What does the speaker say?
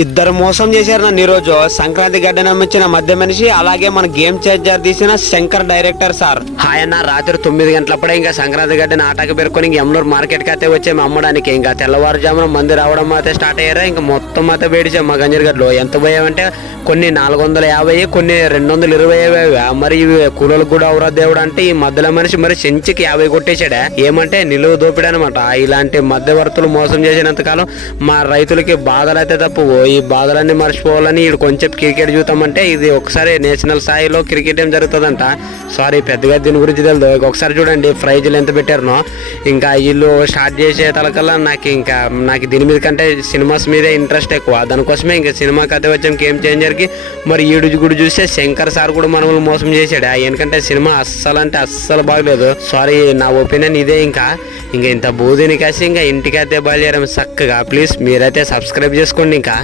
ఇద్దరు మోసం చేశారు నన్ను ఈరోజు. సంక్రాంతి గడ్డ నమ్మించిన మధ్య మనిషి, అలాగే మన గేమ్ చేంజర్ తీసిన శంకర్ డైరెక్టర్ సార్. ఆయన రాత్రి 9 గంటలప్పుడే ఇంకా సంక్రాంతి గడ్డని ఆటకు పేర్కొని ఇంక ఎమ్నూరు మార్కెట్ కి అయితే వచ్చాము అమ్మడానికి. ఇంకా తెల్లవారుజామున మంది రావడం అయితే స్టార్ట్ అయ్యారా. ఇంకా మొత్తం అయితే వేడిచాం మా గంజర్ గడ్డలో. ఎంత పోయామంటే కొన్ని 450, కొన్ని 220. మరి ఇవి కూలలకు కూడా అవరా దేవుడు అంటే ఈ మధ్యలో మనిషి మరి చెంచికి 50 కొట్టేశాడా. ఏమంటే నిలువు దోపిడు అనమాట. ఇలాంటి మధ్యవర్తులు మోసం చేసినంత కాలం మా రైతులకి బాధలు అయితే తప్పు. ఈ బాధలన్నీ మర్చిపోవాలని ఇటు కొంచెం క్రికెట్ చూద్దామంటే ఇది ఒకసారి నేషనల్ స్థాయిలో క్రికెట్ ఏం జరుగుతుందంట. సారీ పెద్దగా దీని గురించి తెలియదు. ఒకసారి చూడండి ప్రైజులు ఎంత పెట్టారనో. ఇంకా వీళ్ళు స్టార్ట్ చేసే తలకల్లా నాకు దీని మీద కంటే సినిమాస్ మీదే ఇంట్రెస్ట్ ఎక్కువ. దానికోసమే ఇంకా సినిమా కథ వచ్చాం గేమ్ చేంజర్కి. మరి ఈడు కూడా చూస్తే శంకర్ సార్ కూడా మనల్ని మోసం చేశాడు. ఎందుకంటే సినిమా అస్సలు బాగలేదు. సారీ నా ఒపీనియన్ ఇదే. ఇంకా ఇంత బూదిని కాసి ఇంకా ఇంటికైతే బయలుదేరాం చక్కగా. ప్లీజ్ మీరైతే సబ్స్క్రైబ్ చేసుకోండి. ఇంకా